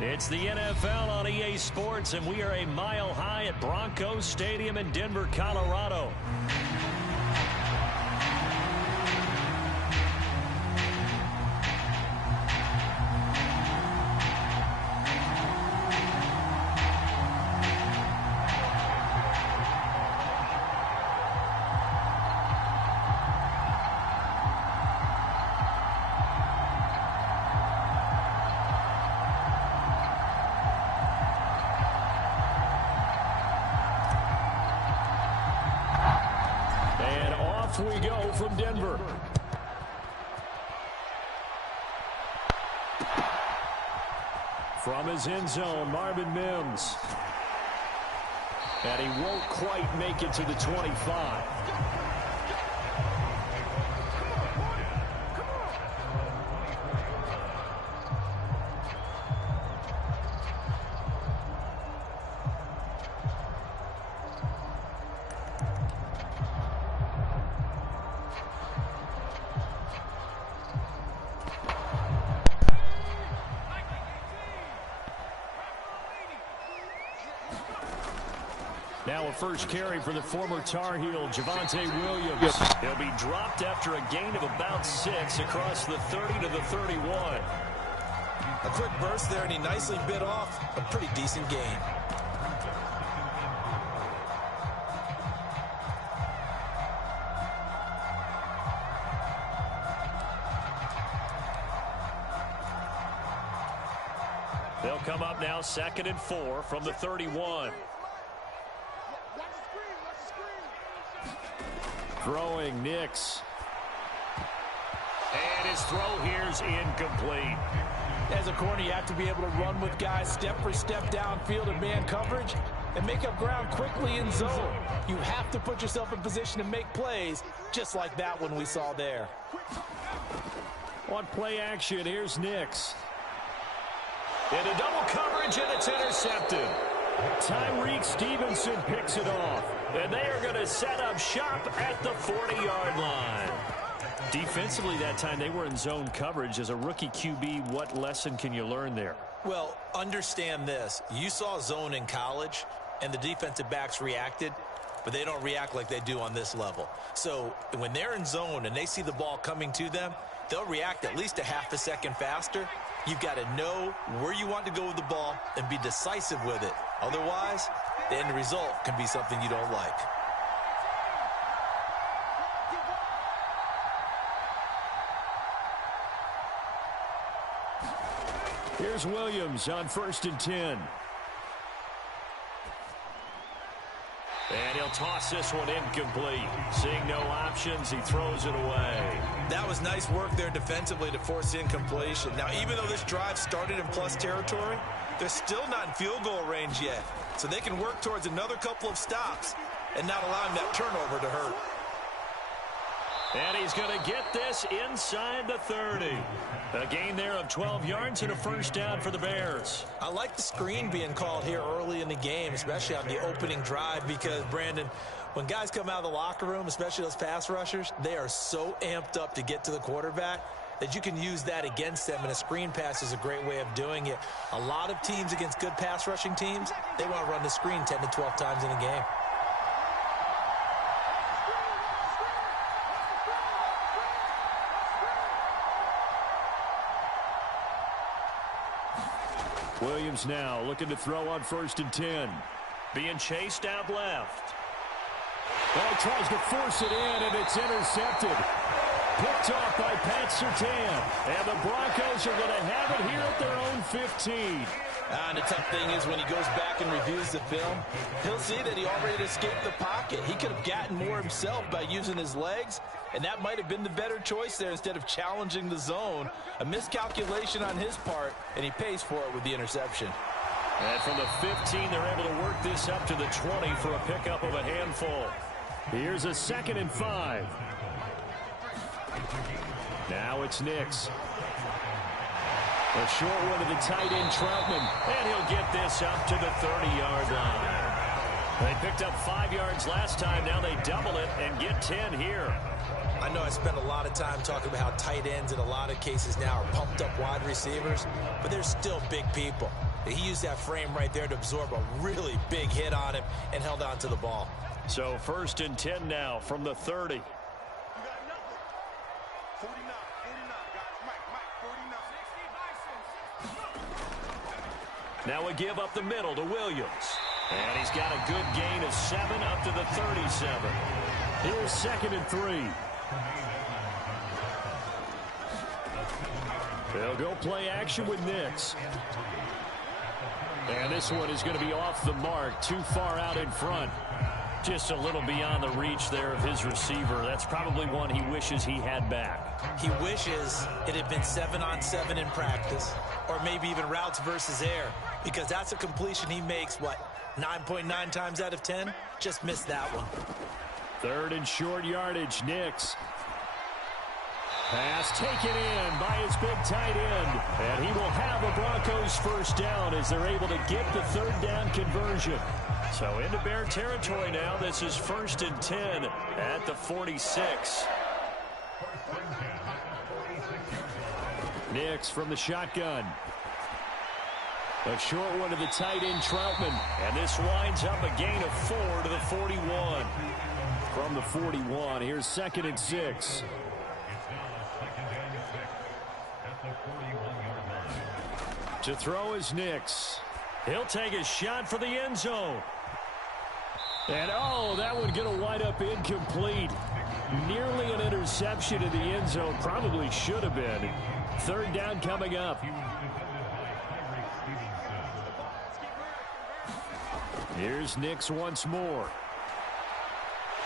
It's the NFL on EA Sports, and we are a mile high at Broncos Stadium in Denver, Colorado. We go from Denver. From his end zone, Marvin Mims. And he won't quite make it to the 25. Now a first carry for the former Tar Heel, Javonte Williams. He'll be dropped after a gain of about 6 across the 30 to the 31. A quick burst there, and he nicely bit off a pretty decent gain. They'll come up now 2nd and 4 from the 31. Throwing Nix. And his throw here's incomplete. As a corner, you have to be able to run with guys step for step downfield in man coverage and make up ground quickly in zone. You have to put yourself in position to make plays, just like that one we saw there. On play action, here's Nix. Into double coverage, and it's intercepted. Tyreek Stevenson picks it off. And they are going to set up shop at the 40-yard line. Defensively that time, they were in zone coverage. As a rookie QB, what lesson can you learn there? Well, understand this. You saw zone in college, and the defensive backs reacted, but they don't react like they do on this level. So when they're in zone and they see the ball coming to them, they'll react at least a half a second faster. You've got to know where you want to go with the ball and be decisive with it. Otherwise, the end result can be something you don't like. Here's Williams on 1st and 10. And he'll toss this one incomplete. Seeing no options, he throws it away. That was nice work there defensively to force incompletion. Now, even though this drive started in plus territory, they're still not in field goal range yet. So they can work towards another couple of stops and not allowing that turnover to hurt. And he's going to get this inside the 30. A gain there of 12 yards and a first down for the Bears. I like the screen being called here early in the game, especially on the opening drive, because, Brandon, when guys come out of the locker room, especially those pass rushers, they are so amped up to get to the quarterback that you can use that against them, and a screen pass is a great way of doing it. A lot of teams against good pass rushing teams, they want to run the screen 10 to 12 times in a game. Williams now looking to throw on 1st and 10. Being chased out left. Oh, tries to force it in, and it's intercepted. Picked off by Pat Surtain. And the Broncos are going to have it here at their own 15. And the tough thing is when he goes back and reviews the film, he'll see that he already escaped the pocket. He could have gotten more himself by using his legs, and that might have been the better choice there instead of challenging the zone. A miscalculation on his part, and he pays for it with the interception. And from the 15, they're able to work this up to the 20 for a pickup of a handful. Here's a 2nd and 5. Now it's Nix. A short one to the tight end, Troutman. And he'll get this up to the 30-yard line. They picked up 5 yards last time. Now they double it and get 10 here. I know I spent a lot of time talking about how tight ends in a lot of cases now are pumped up wide receivers, but they're still big people. He used that frame right there to absorb a really big hit on him and held on to the ball. So 1st and 10 now from the 30. Now a give up the middle to Williams. And he's got a good gain of 7 up to the 37. Here's 2nd and 3. They'll go play action with Nix. And this one is going to be off the mark, too far out in front. Just a little beyond the reach there of his receiver. That's probably one he wishes he had back. He wishes it had been 7-on-7 in practice, or maybe even routes versus air, because that's a completion he makes, what, 9.9 times out of 10? Just missed that one. 3rd and short yardage, Nix. Pass taken in by his big tight end. And he will have a Broncos first down as they're able to get the 3rd down conversion. So into Bear territory now. This is 1st and 10 at the 46. Nix from the shotgun. A short one to the tight end, Troutman. And this winds up a gain of 4 to the 41. From the 41, here's 2nd and 6. To throw is Nix. He'll take a shot for the end zone. And, oh, that one going to wind up incomplete. Nearly an interception in the end zone. Probably should have been. 3rd down coming up. Here's Nix once more.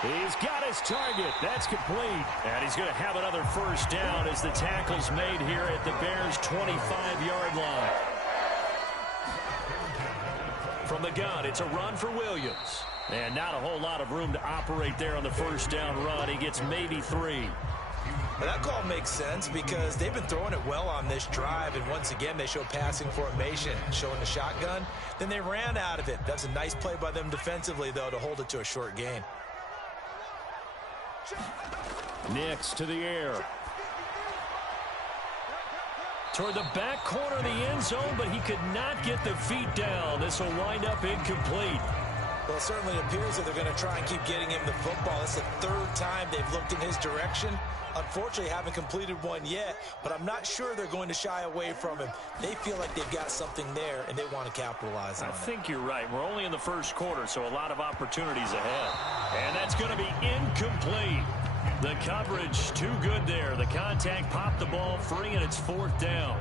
He's got his target. That's complete. And he's going to have another first down as the tackle's made here at the Bears' 25-yard line. From the gun, it's a run for Williams. And not a whole lot of room to operate there on the first down run. He gets maybe 3. Well, that call makes sense because they've been throwing it well on this drive, and once again they show passing formation, showing the shotgun. Then they ran out of it. That's a nice play by them defensively, though, to hold it to a short gain. Nix to the air. Toward the back corner of the end zone, but he could not get the feet down. This will wind up incomplete. Well, it certainly appears that they're going to try and keep getting him the football. It's the 3rd time they've looked in his direction. Unfortunately, haven't completed one yet, but I'm not sure they're going to shy away from him. They feel like they've got something there, and they want to capitalize on it. I think you're right. We're only in the first quarter, so a lot of opportunities ahead. And that's going to be incomplete. The coverage too good there. The contact popped the ball free, and it's 4th down.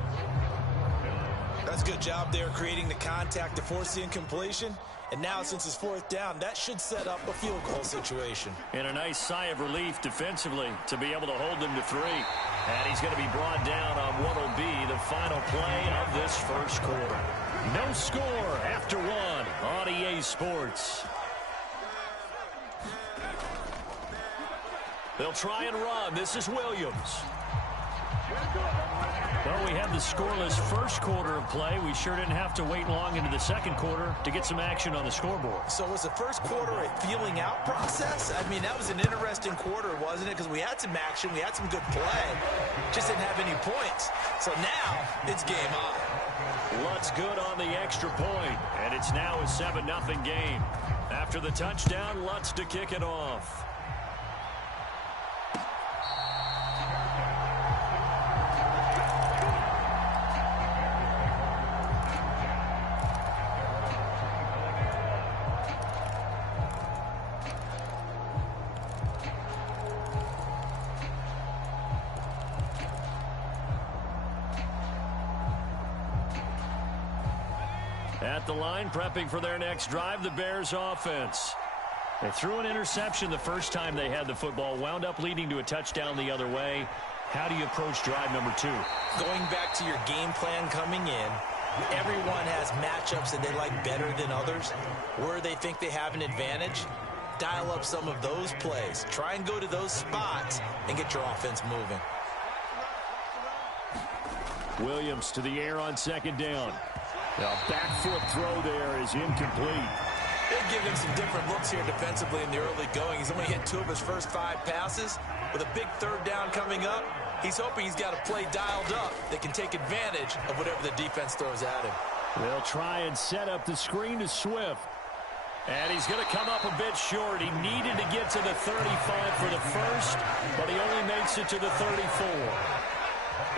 That's a good job there creating the contact to force the incompletion. And now, since it's 4th down, that should set up a field goal situation. And a nice sigh of relief defensively to be able to hold them to 3. And he's going to be brought down on what will be the final play of this first quarter. No score after 1 on EA Sports. They'll try and run. This is Williams. Well, we had the scoreless first quarter of play. We sure didn't have to wait long into the second quarter to get some action on the scoreboard. So was the first quarter a feeling out process? I mean, that was an interesting quarter, wasn't it? Because we had some action, we had some good play. Just didn't have any points. So now it's game on. Lutz good on the extra point, and it's now a 7-0 game. After the touchdown, Lutz to kick it off. At the line, prepping for their next drive, the Bears offense. They threw an interception the first time they had the football, wound up leading to a touchdown the other way. How do you approach drive number 2? Going back to your game plan coming in, everyone has matchups that they like better than others. Where they think they have an advantage, dial up some of those plays. Try and go to those spots and get your offense moving. Williams to the air on 2nd down. A back foot throw there is incomplete. They give him some different looks here defensively in the early going. He's only hit 2 of his first 5 passes. With a big 3rd down coming up, he's hoping he's got a play dialed up that can take advantage of whatever the defense throws at him. They'll try and set up the screen to Swift. And he's going to come up a bit short. He needed to get to the 35 for the first, but he only makes it to the 34.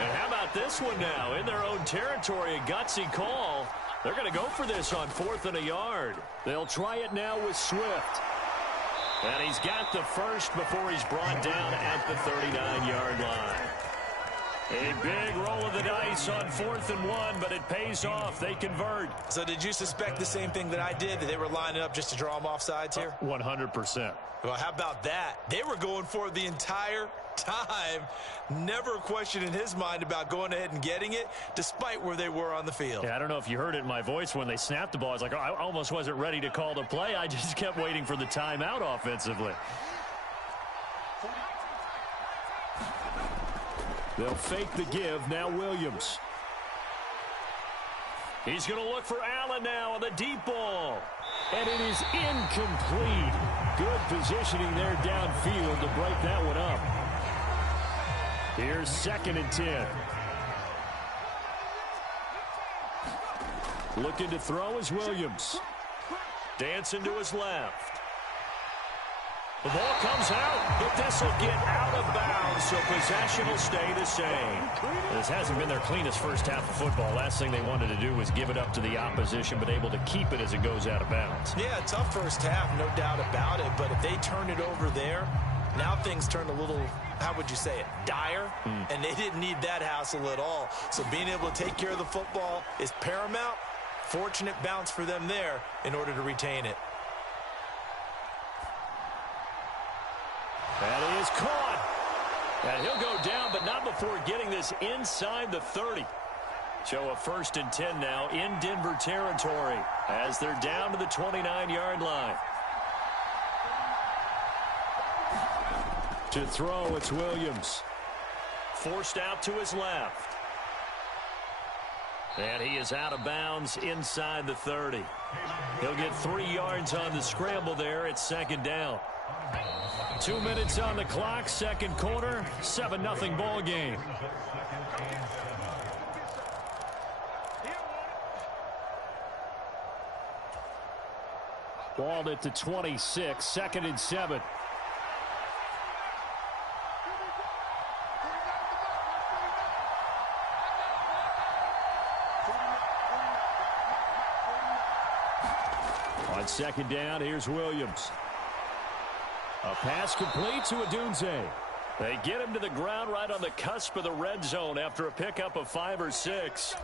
And how about this one now? In their own territory, a gutsy call. They're going to go for this on 4th and a yard. They'll try it now with Swift. And he's got the first before he's brought down at the 39-yard line. A big roll of the dice on 4th and 1, but it pays off. They convert. So did you suspect the same thing that I did, that they were lining up just to draw them off sides here? 100%. Well, how about that? They were going for it the entire time. Never a question in his mind about going ahead and getting it, despite where they were on the field. Yeah, I don't know if you heard it in my voice when they snapped the ball. I was like, oh, I almost wasn't ready to call the play. I just kept waiting for the timeout offensively. They'll fake the give. Now Williams. He's going to look for Allen now on the deep ball. And it is incomplete. Good positioning there downfield to break that one up. Here's 2nd and 10. Looking to throw is Williams. Dancing to his left. The ball comes out, but this will get out of bounds, so possession will stay the same. This hasn't been their cleanest first half of football. Last thing they wanted to do was give it up to the opposition, but able to keep it as it goes out of bounds. Yeah, tough first half, no doubt about it, but if they turn it over there, now things turn a little, how would you say it, dire, and they didn't need that hassle at all. So being able to take care of the football is paramount. Fortunate bounce for them there in order to retain it. That is caught. And he'll go down, but not before getting this inside the 30. So a 1st and 10 now in Denver territory as they're down to the 29-yard line. To throw, it's Williams. Forced out to his left. And he is out of bounds inside the 30. He'll get 3 yards on the scramble there. It's 2nd down. 2 minutes on the clock, 2nd quarter, 7-0 ball game. Ball at the 26, 2nd and 7. On 2nd down, here's Williams. A pass complete to Adunze. They get him to the ground right on the cusp of the red zone after a pickup of 5 or 6.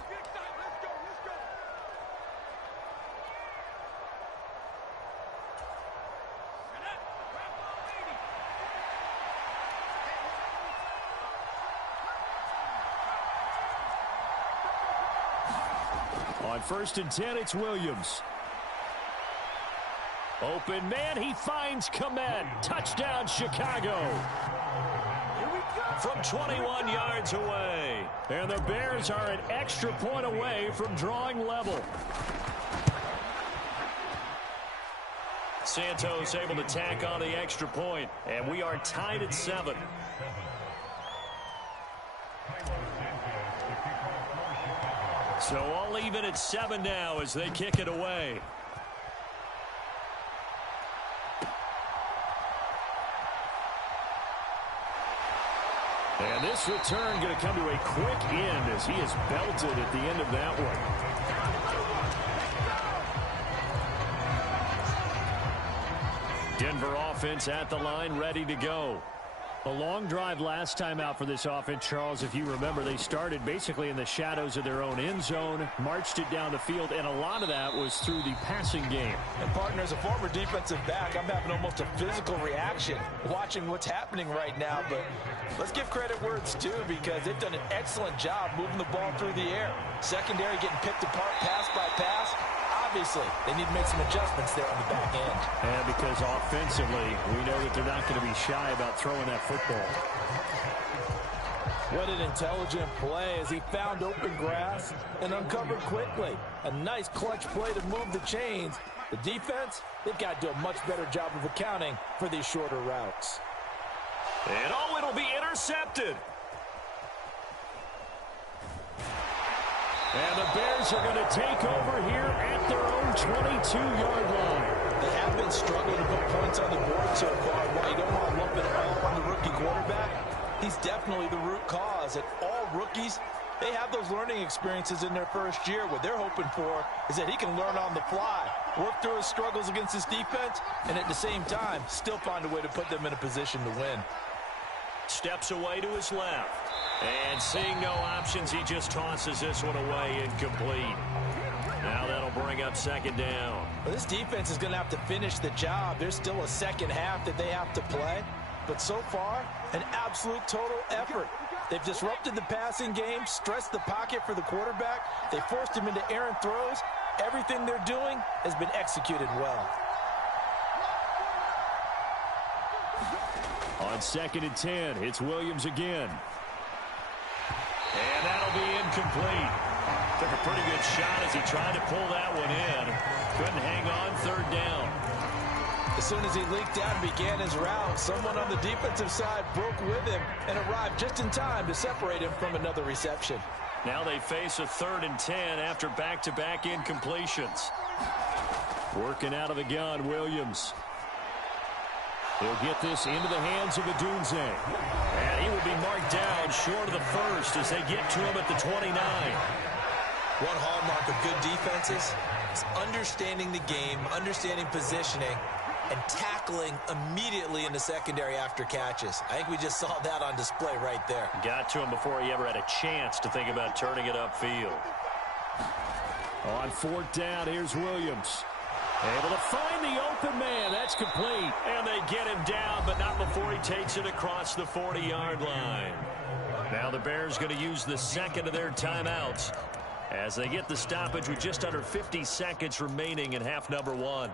On 1st and 10, it's Williams. Open man, he finds Komet. Touchdown, Chicago. From 21 yards away. And the Bears are an extra point away from drawing level. Santos able to tack on the extra point. And we are tied at 7. So all even at 7 now as they kick it away. And this return going to come to a quick end as he is belted at the end of that one. Denver offense at the line, ready to go. A long drive last time out for this offense, Charles. If you remember, they started basically in the shadows of their own end zone, marched it down the field, and a lot of that was through the passing game. And, partner, as a former defensive back, I'm having almost a physical reaction watching what's happening right now. But let's give credit where it's due because they've done an excellent job moving the ball through the air. Secondary getting picked apart pass by pass. Obviously, they need to make some adjustments there on the back end. And because offensively, we know that they're not going to be shy about throwing that football. What an intelligent play as he found open grass and uncovered quickly. A nice clutch play to move the chains The defense, they've got to do a much better job of accounting for these shorter routes. And oh, it'll be intercepted. And the Bears are going to take over here at their own 22-yard line. They have been struggling to put points on the board so far. While you don't want to lump it all on the rookie quarterback, he's definitely the root cause. And all rookies, they have those learning experiences in their first year. What they're hoping for is that he can learn on the fly, work through his struggles against his defense, and at the same time, still find a way to put them in a position to win. Steps away to his left. And seeing no options, he just tosses this one away, incomplete. Now that'll bring up second down. Well, this defense is going to have to finish the job. There's still a second half that they have to play. But so far, an absolute total effort. They've disrupted the passing game, stressed the pocket for the quarterback. They forced him into errant throws. Everything they're doing has been executed well. On 2nd and 10, it's Williams again. And that'll be incomplete. Took a pretty good shot as he tried to pull that one in. Couldn't hang on, 3rd down. As soon as he leaked out and began his route, someone on the defensive side broke with him and arrived just in time to separate him from another reception. Now they face a 3rd and 10 after back-to-back incompletions. Working out of the gun, Williams. He'll get this into the hands of Adunze. And he will be marked down short of the first as they get to him at the 29. One hallmark of good defenses is understanding the game, understanding positioning, and tackling immediately in the secondary after catches. I think we just saw that on display right there. Got to him before he ever had a chance to think about turning it upfield. On 4th down, here's Williams. Able to find the open man. That's complete. And they get him down, but not before he takes it across the 40-yard line. Now the Bears going to use the second of their timeouts as they get the stoppage with just under 50 seconds remaining in half number 1.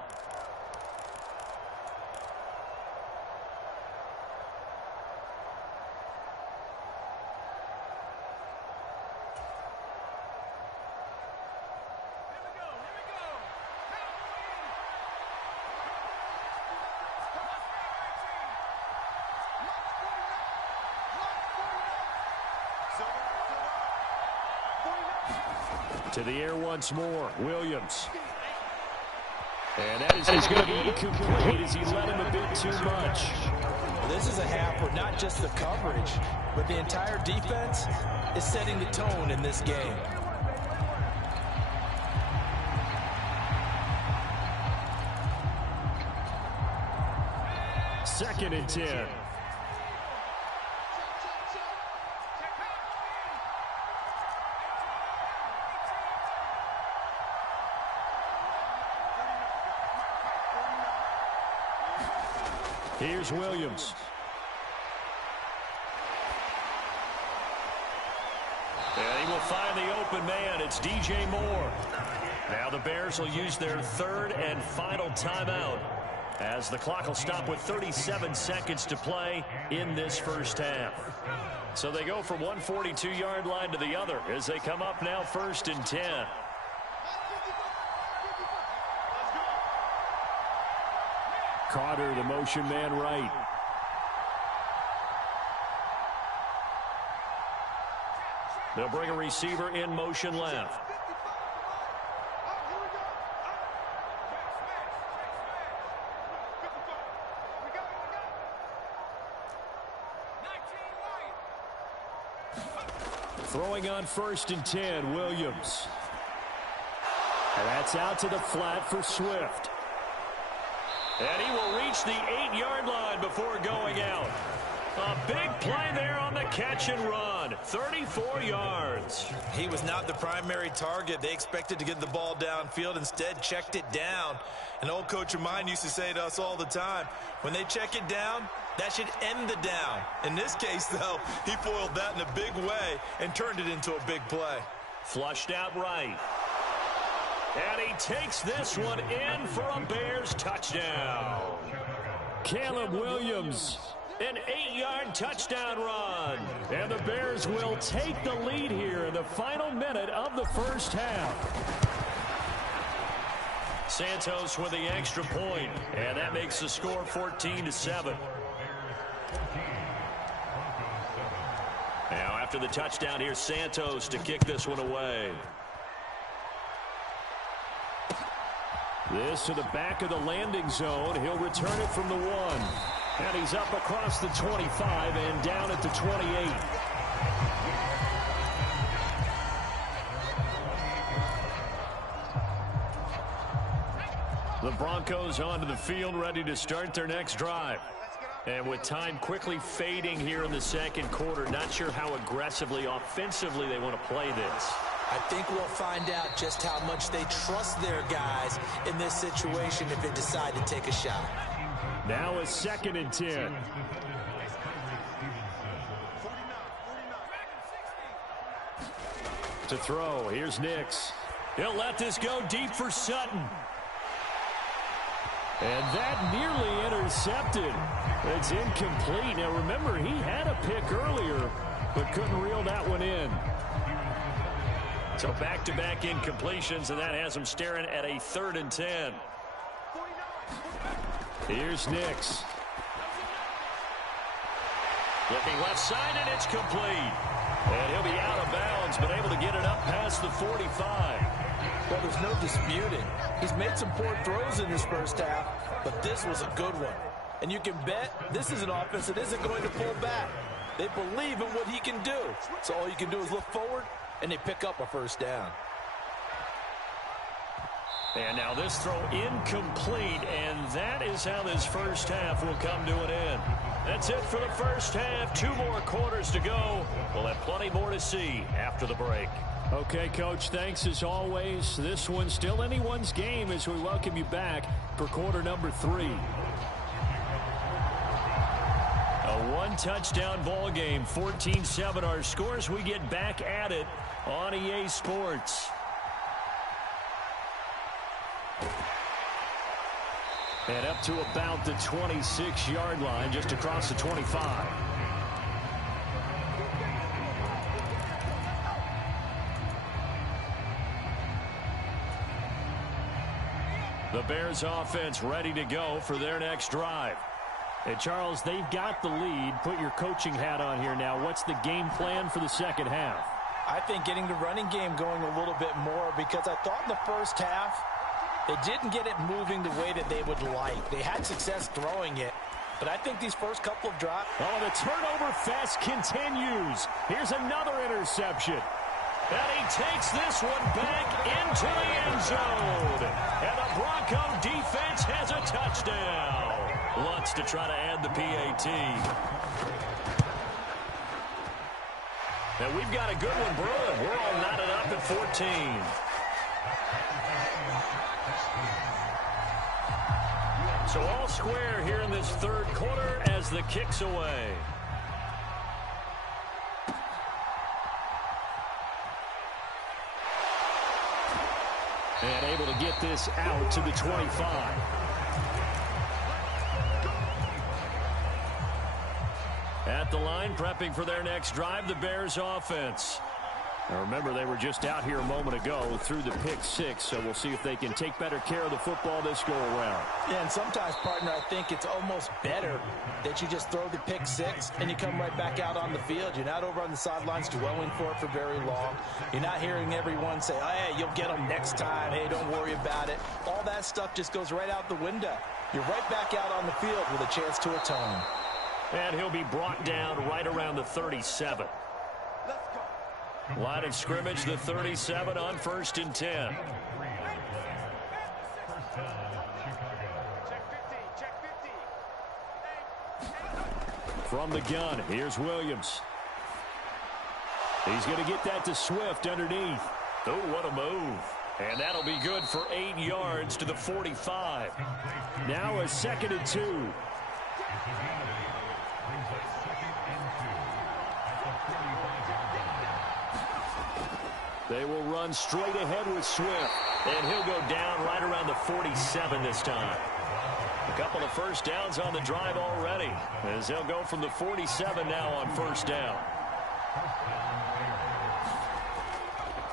To the air once more, Williams. And that is going to be incomplete as he let him a bit too much. This is a half where not just the coverage, but the entire defense is setting the tone in this game. Second and 10. Here's Williams. And he will find the open man. It's DJ Moore. Now the Bears will use their 3rd and final timeout as the clock will stop with 37 seconds to play in this first half. So they go from one 42-yard line to the other as they come up now 1st and 10. Carter, the motion man right. They'll bring a receiver in motion left. Throwing on 1st and 10, Williams. And that's out to the flat for Swift. And he will reach the 8-yard line before going out. A big play there on the catch and run. 34 yards. He was not the primary target. They expected to get the ball downfield. Instead, checked it down. An old coach of mine used to say to us all the time, when they check it down, that should end the down. In this case, though, he foiled that in a big way and turned it into a big play. Flushed out right. And he takes this one in for a Bears touchdown. Caleb Williams, an 8-yard touchdown run. And the Bears will take the lead here in the final minute of the first half. Santos with the extra point, and that makes the score 14-7. Now, after the touchdown, here's Santos to kick this one away. This to the back of the landing zone. He'll return it from the 1. And he's up across the 25 and down at the 28. The Broncos onto the field, ready to start their next drive. And with time quickly fading here in the second quarter, not sure how aggressively, offensively they want to play this. I think we'll find out just how much they trust their guys in this situation if they decide to take a shot. Now a 2nd and 10. To throw, here's Nix. He'll let this go deep for Sutton. And that nearly intercepted. It's incomplete. Now remember, he had a pick earlier, but couldn't reel that one in. So back-to-back incompletions, and that has him staring at a 3rd and 10. Here's Nix. Looking left side, and it's complete. And he'll be out of bounds, but able to get it up past the 45. Well, there's no disputing. He's made some poor throws in this first half, but this was a good one. And you can bet this is an offense that isn't going to pull back. They believe in what he can do. So all you can do is look forward, and they pick up a first down. And now this throw incomplete, and that is how this first half will come to an end. That's it for the first half. 2 more quarters to go. We'll have plenty more to see after the break. Okay, Coach, thanks as always. This one's still anyone's game as we welcome you back for quarter number 3. A 1-touchdown ball game, 14-7 our scores. We get back at it on EA Sports. And up to about the 26-yard line, just across the 25. The Bears offense ready to go for their next drive. And Charles, they've got the lead. Put your coaching hat on here now. What's the game plan for the second half? I think getting the running game going a little bit more, because I thought in the first half they didn't get it moving the way that they would like. They had success throwing it, but I think these first couple of drops. Oh, the turnover fest continues. Here's another interception. And he takes this one back into the end zone. And the Bronco defense has a touchdown. Lutz to try to add the PAT. Now we've got a good one brewing. We're all knotted up at 14. So all square here in this third quarter as the kick's away. And able to get this out to the 25. At the line, prepping for their next drive, the Bears offense. Now remember, they were just out here a moment ago through the pick 6, so we'll see if they can take better care of the football this go-around. Yeah, and sometimes, partner, I think it's almost better that you just throw the pick 6 and you come right back out on the field. You're not over on the sidelines dwelling for it for very long. You're not hearing everyone say, oh, hey, you'll get them next time. Hey, don't worry about it. All that stuff just goes right out the window. You're right back out on the field with a chance to atone. And he'll be brought down right around the 37. Line of scrimmage, the 37 on 1st and 10. From the gun, here's Williams. He's going to get that to Swift underneath. Oh, what a move. And that'll be good for 8 yards to the 45. Now a 2nd and 2. They will run straight ahead with Swift. And he'll go down right around the 47 this time. A couple of first downs on the drive already, as they'll go from the 47 now on 1st down.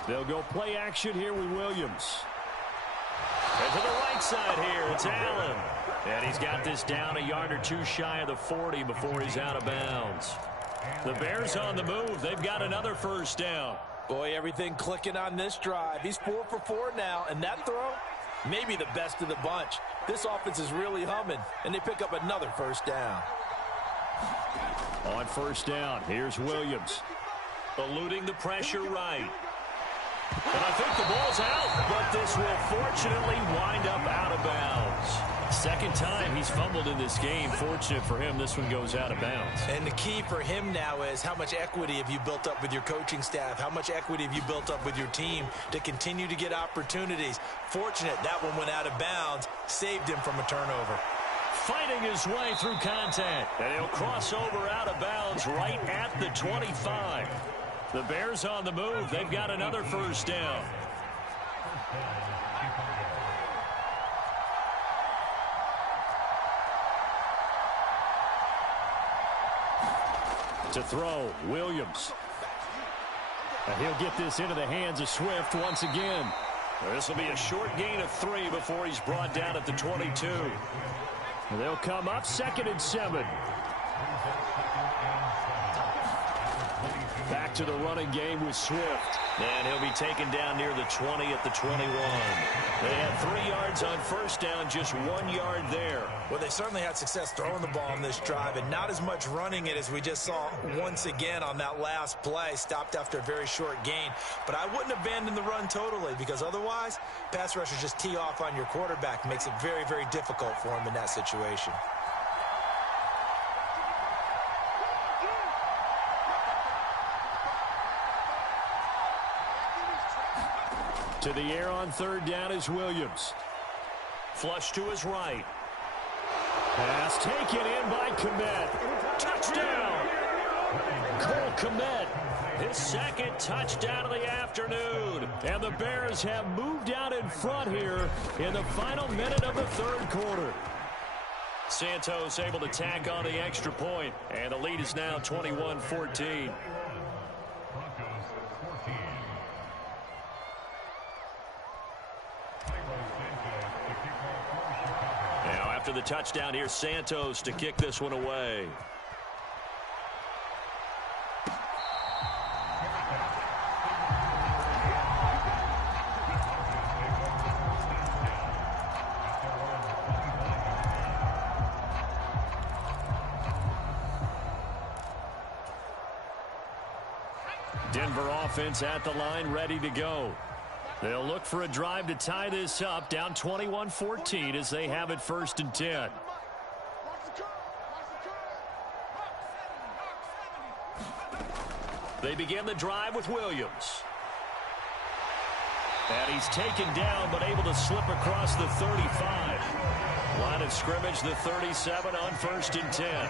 They'll go play action here with Williams. And to the right side here, it's Allen. And he's got this down a yard or two shy of the 40 before he's out of bounds. The Bears on the move. They've got another first down. Boy, everything clicking on this drive. He's 4 for 4 now, and that throw, maybe the best of the bunch. This offense is really humming, and they pick up another first down. On first down, here's Williams. Eluding the pressure right. And I think the ball's out, but this will fortunately wind up out of bounds. Second time he's fumbled in this game. Fortunate for him, this one goes out of bounds. And the key for him now is how much equity have you built up with your coaching staff? How much equity have you built up with your team to continue to get opportunities? Fortunate that one went out of bounds, saved him from a turnover. Fighting his way through contact, and he'll cross over out of bounds right at the 25. The Bears on the move. They've got another first down. To throw, Williams. And he'll get this into the hands of Swift once again. This will be a short gain of 3 before he's brought down at the 22. And they'll come up 2nd and 7. Back to the running game with Swift. And he'll be taken down near the 20 at the 21. They had 3 yards on first down, just 1 yard there. Well, they certainly had success throwing the ball on this drive, and not as much running it as we just saw once again on that last play. Stopped after a very short gain. But I wouldn't abandon the run totally, because otherwise, pass rushers just tee off on your quarterback. Makes it very, very difficult for him in that situation. To the air on third down is Williams. Flush to his right. Pass taken in by Kmet. Touchdown! Cole Kmet, his 2nd touchdown of the afternoon. And the Bears have moved out in front here in the final minute of the 3rd quarter. Santos able to tack on the extra point, and the lead is now 21-14. After the touchdown, here's Santos to kick this one away. Denver offense at the line, ready to go. They'll look for a drive to tie this up, down 21-14 as they have it 1st and 10. They begin the drive with Williams. And he's taken down but able to slip across the 35. Line of scrimmage, the 37 on 1st and 10.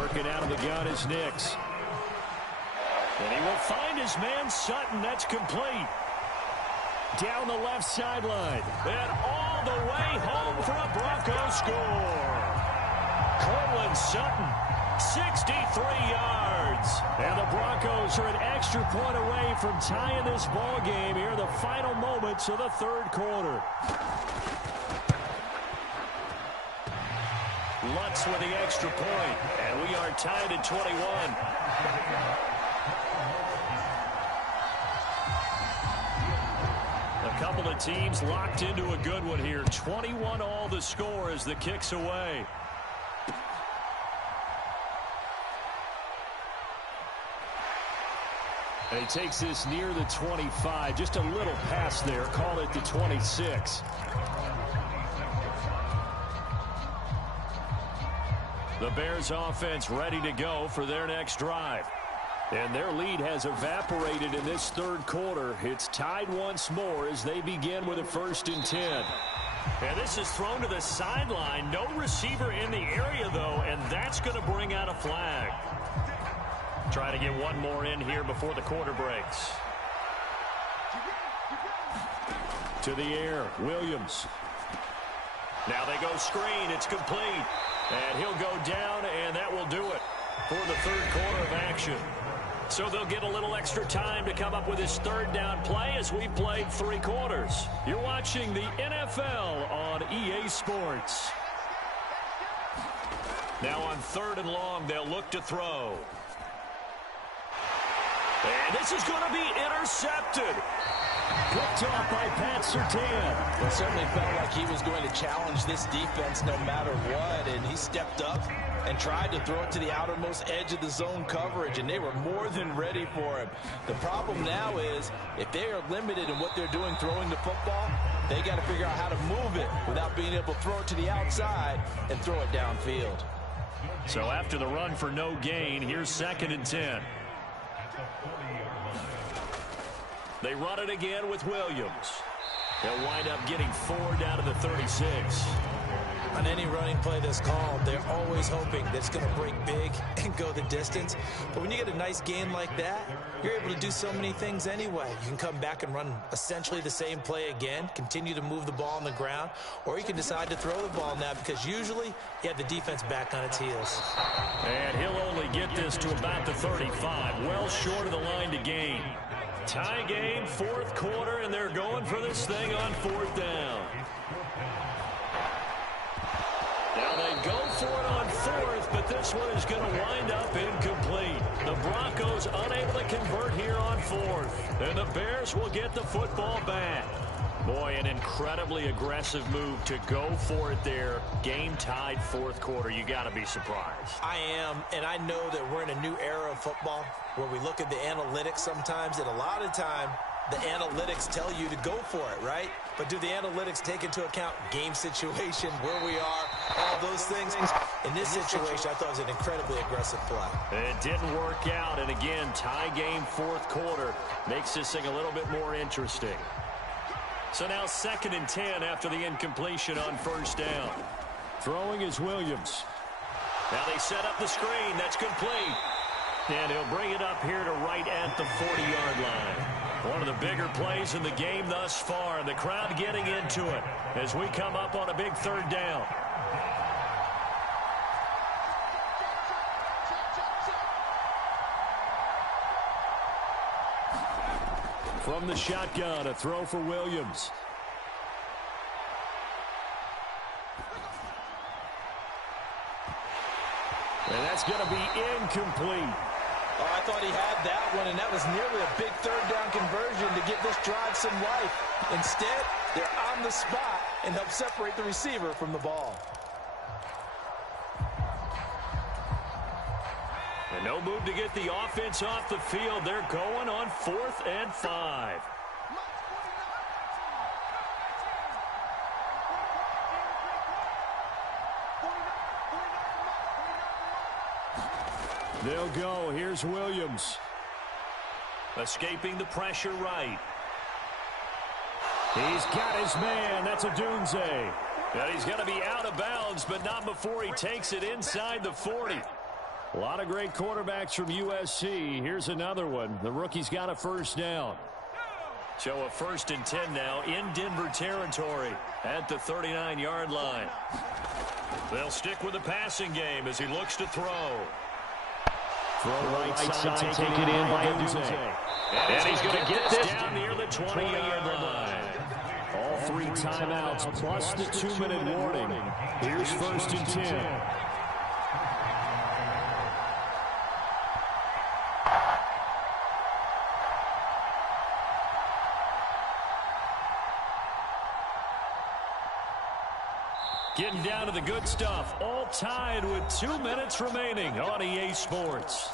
Working out of the gun is Nix. And he will find his man Sutton. That's complete. Down the left sideline. And all the way home for a Broncos score. Cortland Sutton, 63 yards. And the Broncos are an extra point away from tying this ball game here in the final moments of the 3rd quarter. Lutz with the extra point. And we are tied at 21. A couple of teams locked into a good one here. 21 all the score as the kick's away. And he takes this near the 25. Just a little past there. Call it the 26. The Bears offense ready to go for their next drive. And their lead has evaporated in this 3rd quarter. It's tied once more as they begin with a 1st and 10. And this is thrown to the sideline. No receiver in the area, though, and that's going to bring out a flag. Trying to get one more in here before the quarter breaks. To the air, Williams. Now they go screen. It's complete. And he'll go down, and that will do it for the 3rd quarter of action. So they'll get a little extra time to come up with his third down play as we played 3 quarters. You're watching the NFL on EA Sports. Now on 3rd and long, they'll look to throw. And this is going to be intercepted. Picked off by Pat Surtain. It certainly felt like he was going to challenge this defense no matter what, and he stepped up and tried to throw it to the outermost edge of the zone coverage, and they were more than ready for him. The problem now is if they are limited in what they're doing throwing the football, they got to figure out how to move it without being able to throw it to the outside and throw it downfield. So after the run for no gain, here's 2nd and 10. They run it again with Williams. They'll wind up getting 4 down to the 36. On any running play that's called, they're always hoping that it's going to break big and go the distance. But when you get a nice gain like that, you're able to do so many things anyway. You can come back and run essentially the same play again, continue to move the ball on the ground, or you can decide to throw the ball now because usually you have the defense back on its heels. And he'll only get this to about the 35, well short of the line to gain. Tie game, 4th quarter, and they're going for this thing on 4th down. Now they go for it on 4th, but this one is going to wind up incomplete. The Broncos unable to convert here on 4th, and the Bears will get the football back. Boy, an incredibly aggressive move to go for it there. Game tied 4th quarter. You got to be surprised. I am, and I know that we're in a new era of football where we look at the analytics sometimes, and a lot of time the analytics tell you to go for it, right? But do the analytics take into account game situation, where we are, all those things? In this situation, I thought it was an incredibly aggressive play. It didn't work out, and again, tie game 4th quarter makes this thing a little bit more interesting. So now 2nd and 10 after the incompletion on 1st down. Throwing is Williams. Now they set up the screen. That's complete. And he'll bring it up here to right at the 40-yard line. One of the bigger plays in the game thus far, and the crowd getting into it as we come up on a big 3rd down. From the shotgun, a throw for Williams. And that's going to be incomplete. Oh, I thought he had that one, and that was nearly a big 3rd down conversion to give this drive some life. Instead, they're on the spot and help separate the receiver from the ball. And no move to get the offense off the field. They're going on 4th and 5. They'll go. Here's Williams. Escaping the pressure right. He's got his man. That's a Dunze. And he's going to be out of bounds, but not before he takes it inside the 40. A lot of great quarterbacks from USC. Here's another one. The rookie's got a 1st down. So a 1st and 10 now in Denver territory at the 39-yard line. They'll stick with the passing game as he looks to throw. Throw right side, take it in by Dunze. And he's going to get this down near the 20-yard line. All 3 timeouts plus the 2-minute warning. Here's 1st and 10. Getting down to the good stuff. All tied with 2 minutes remaining on EA Sports.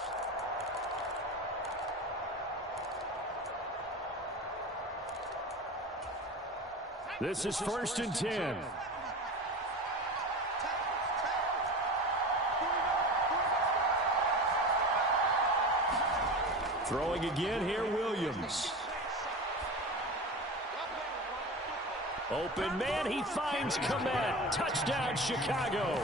This is 1st and 10. Throwing again here, Williams. Open man, he finds Komet. Touchdown, Chicago.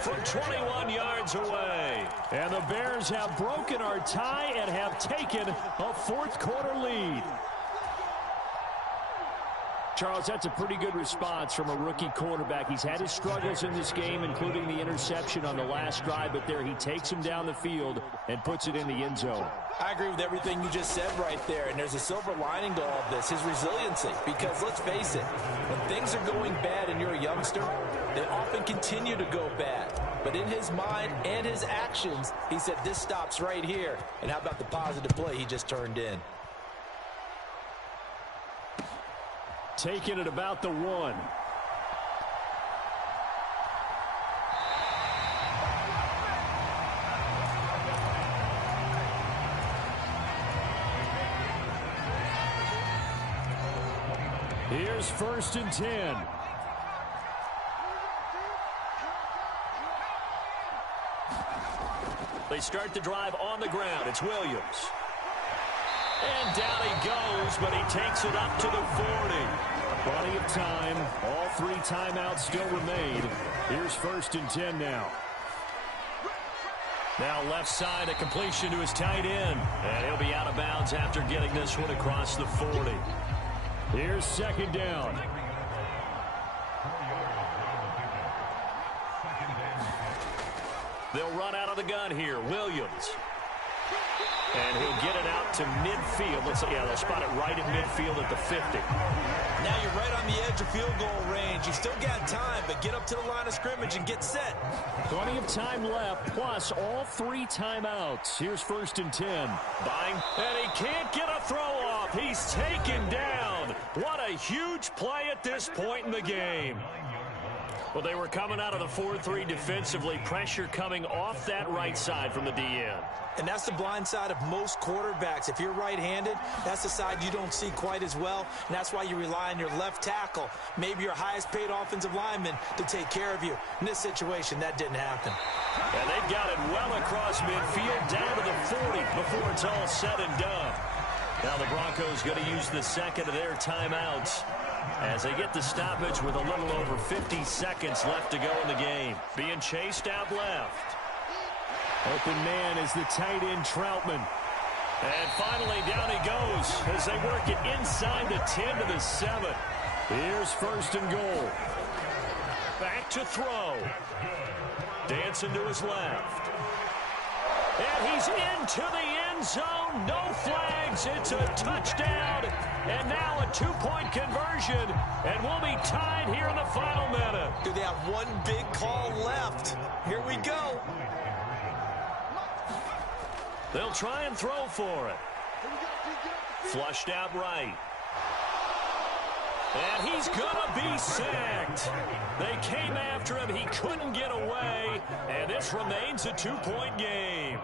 From 21 yards away. And the Bears have broken our tie and have taken a 4th quarter lead. Charles, that's a pretty good response from a rookie quarterback. He's had his struggles in this game, including the interception on the last drive, but there he takes him down the field and puts it in the end zone. I agree with everything you just said right there, and there's a silver lining to all of this, his resiliency. Because let's face it, when things are going bad and you're a youngster, they often continue to go bad. But in his mind and his actions, he said, this stops right here. And how about the positive play he just turned in? Taking it about the 1. Here's 1st and 10. They start the drive on the ground. It's Williams. And down he goes, but he takes it up to the 40. Plenty of time. All 3 timeouts still remain. Here's 1st and 10 now. Now left side, a completion to his tight end. And he'll be out of bounds after getting this one across the 40. Here's 2nd down. They'll run out of the gun here. Williams. And he'll get it out to midfield. They'll spot it right at midfield at the 50. Now you're right on the edge of field goal range. You've still got time, but get up to the line of scrimmage and get set. Plenty of time left, plus all 3 timeouts. Here's 1st and 10. Buying, and he can't get a throw off. He's taken down. What a huge play at this point in the game. Well, they were coming out of the 4-3 defensively. Pressure coming off that right side from the DN. And that's the blind side of most quarterbacks. If you're right-handed, that's the side you don't see quite as well. And that's why you rely on your left tackle, maybe your highest-paid offensive lineman, to take care of you. In this situation, that didn't happen. And they've got it well across midfield, down to the 40 before it's all said and done. Now the Broncos going to use the 2nd of their timeouts as they get the stoppage with a little over 50 seconds left to go in the game. Being chased out left. Open man is the tight end Troutman. And finally down he goes as they work it inside the 10 to the 7. Here's 1st and goal. Back to throw. Dancing to his left. And he's into the end zone. No flags. It's a touchdown. And now a 2-point conversion. And we'll be tied here in the final minute. Do they have one big call left? Here we go. They'll try and throw for it. Flushed out right. And he's going to be sacked. They came after him. He couldn't get away. And this remains a 2-point game.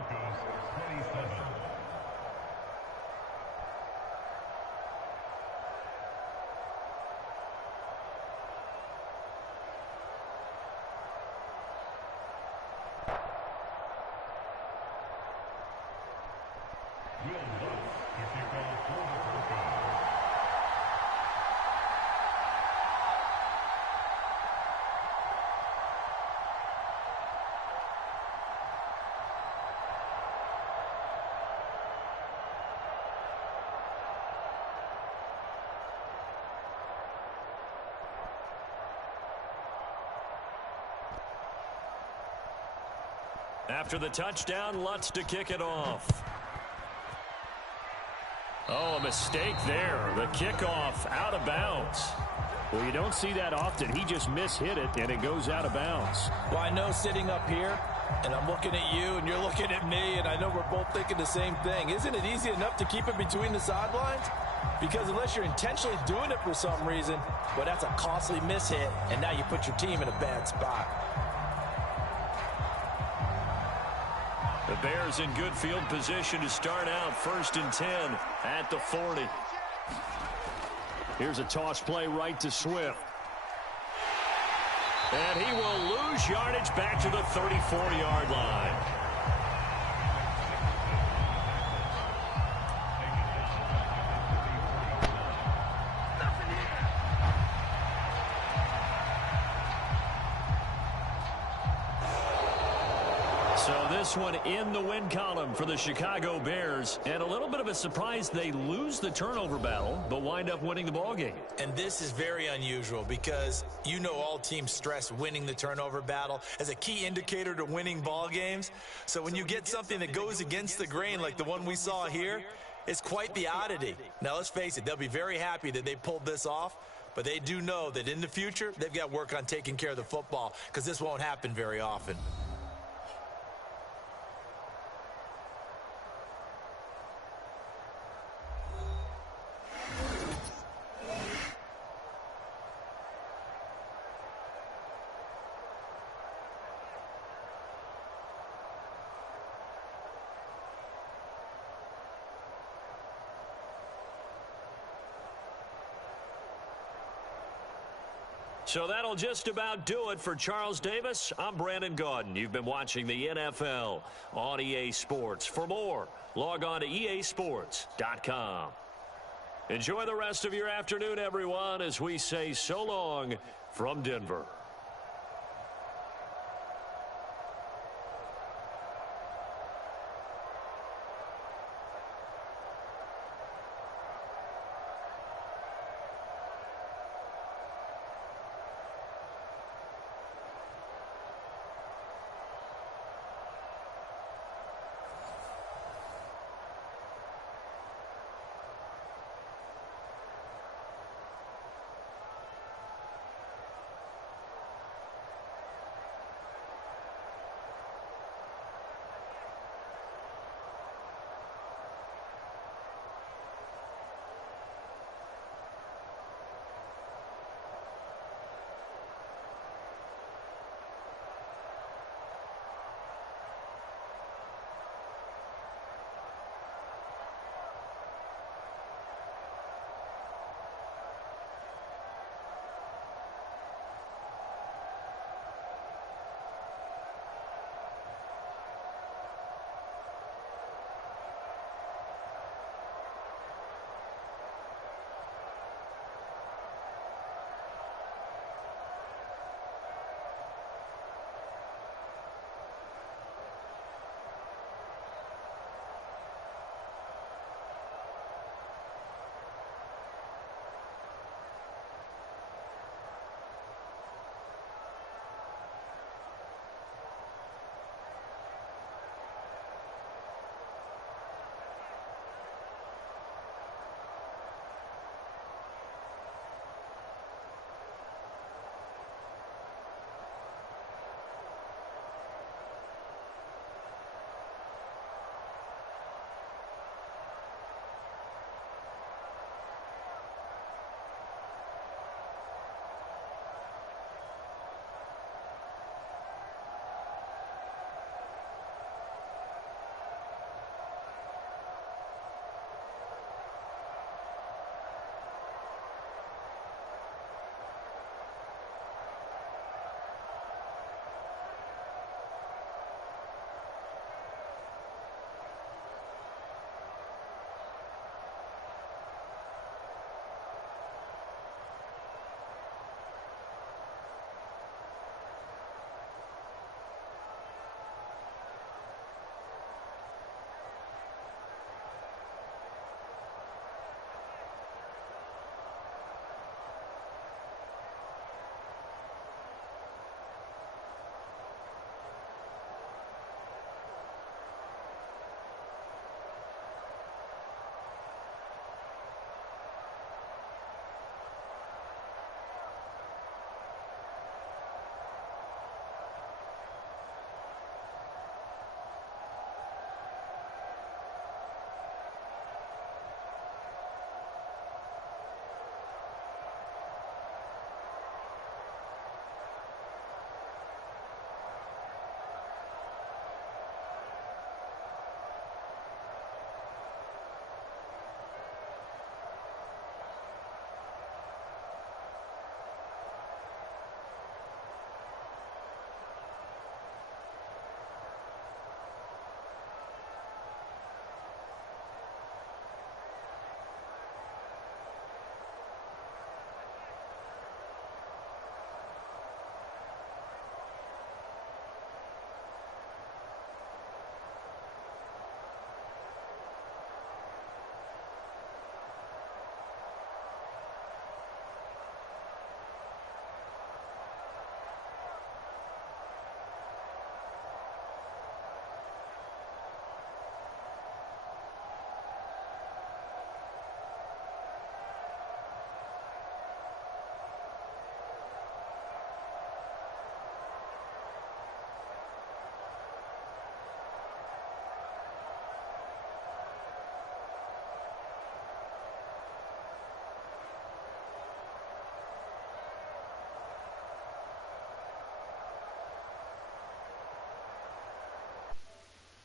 After the touchdown, Lutz to kick it off. Oh, a mistake there. The kickoff out of bounds. Well, you don't see that often. He just mishit it, and it goes out of bounds. Well, I know sitting up here, and I'm looking at you, and you're looking at me, and I know we're both thinking the same thing. Isn't it easy enough to keep it between the sidelines? Because unless you're intentionally doing it for some reason, well, that's a costly mishit, and now you put your team in a bad spot. The Bears in good field position to start out 1st and 10 at the 40. Here's a toss play right to Swift. And he will lose yardage back to the 34-yard line. So this one in the win column for the Chicago Bears. And a little bit of a surprise, they lose the turnover battle, but wind up winning the ballgame. And this is very unusual because you know all teams stress winning the turnover battle as a key indicator to winning ball games. So when you get something that goes against the grain like the one we saw here, it's quite the oddity. Now, let's face it, they'll be very happy that they pulled this off, but they do know that in the future, they've got work on taking care of the football because this won't happen very often. So that'll just about do it for Charles Davis. I'm Brandon Gaudin. You've been watching the NFL on EA Sports. For more, log on to easports.com. Enjoy the rest of your afternoon, everyone, as we say so long from Denver.